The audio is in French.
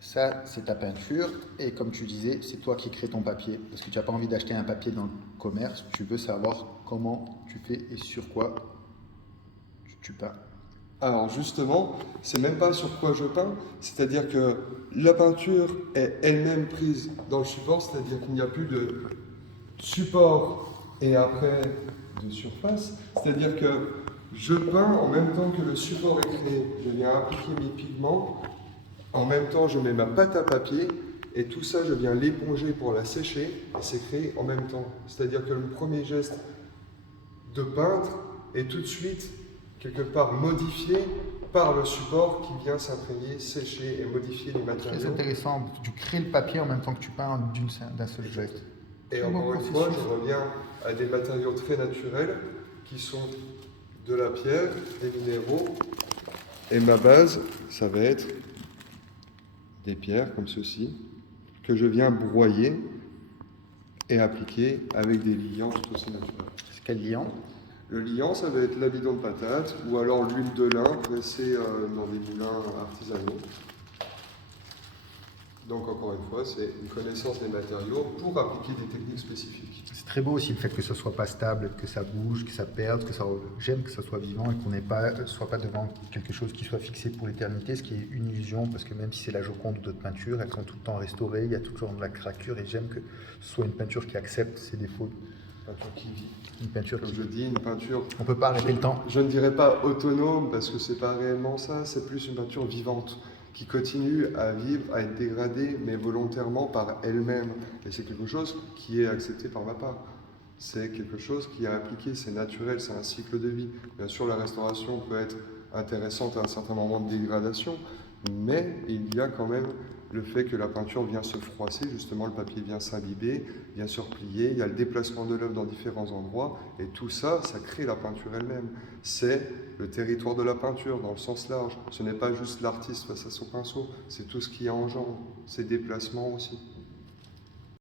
Ça, c'est ta peinture. Et comme tu disais, c'est toi qui crées ton papier. Parce que tu n'as pas envie d'acheter un papier dans le commerce. Tu veux savoir comment tu fais et sur quoi tu peins. Alors justement, c'est même pas sur quoi je peins, c'est-à-dire que la peinture est elle-même prise dans le support, c'est-à-dire qu'il n'y a plus de support et après de surface, c'est-à-dire que je peins en même temps que le support est créé, je viens appliquer mes pigments, en même temps je mets ma pâte à papier et tout ça je viens l'éponger pour la sécher et c'est créé en même temps. C'est-à-dire que le premier geste de peintre est tout de suite quelque part modifié par le support qui vient s'imprégner, sécher et modifier les Très matériaux. intéressant. Tu crées le papier en même temps que tu peins d'un seul geste. Et Très beau encore une fois, processus. je reviens à des matériaux très naturels qui sont de la pierre, des minéraux. Et ma base, ça va être des pierres comme ceci, que je viens broyer et appliquer avec des liants tout aussi naturels. C'est quel liant? Le liant, ça va être l'amidon de patate ou alors l'huile de lin pressée dans des moulins artisanaux. Donc encore une fois, c'est une connaissance des matériaux pour appliquer des techniques spécifiques. C'est très beau aussi le fait que ce soit pas stable, que ça bouge, que ça perde, que ça. J'aime que ça soit vivant et qu'on n'ait pas, soit pas devant quelque chose qui soit fixé pour l'éternité, ce qui est une illusion, parce que même si c'est la Joconde ou d'autres peintures, elles sont tout le temps restaurées, il y a tout le temps de la craquure, et j'aime que ce soit une peinture qui accepte ses défauts. Une peinture qui vit. Une peinture Comme qui. je dis, une peinture. On peut pas arrêter le temps. Je ne dirais pas autonome parce que c'est pas réellement ça, c'est plus une peinture vivante qui continue à vivre, à être dégradée, mais volontairement par elle-même. Et c'est quelque chose qui est accepté par ma part. C'est quelque chose qui est appliqué, c'est naturel, c'est un cycle de vie. Bien sûr, la restauration peut être intéressante à un certain moment de dégradation, mais il y a quand même le fait que la peinture vient se froisser, justement le papier vient s'imbiber, vient se replier, il y a le déplacement de l'œuvre dans différents endroits, et tout ça, ça crée la peinture elle-même. C'est le territoire de la peinture dans le sens large. Ce n'est pas juste l'artiste face à son pinceau, c'est tout ce qui engendre, ses déplacements aussi.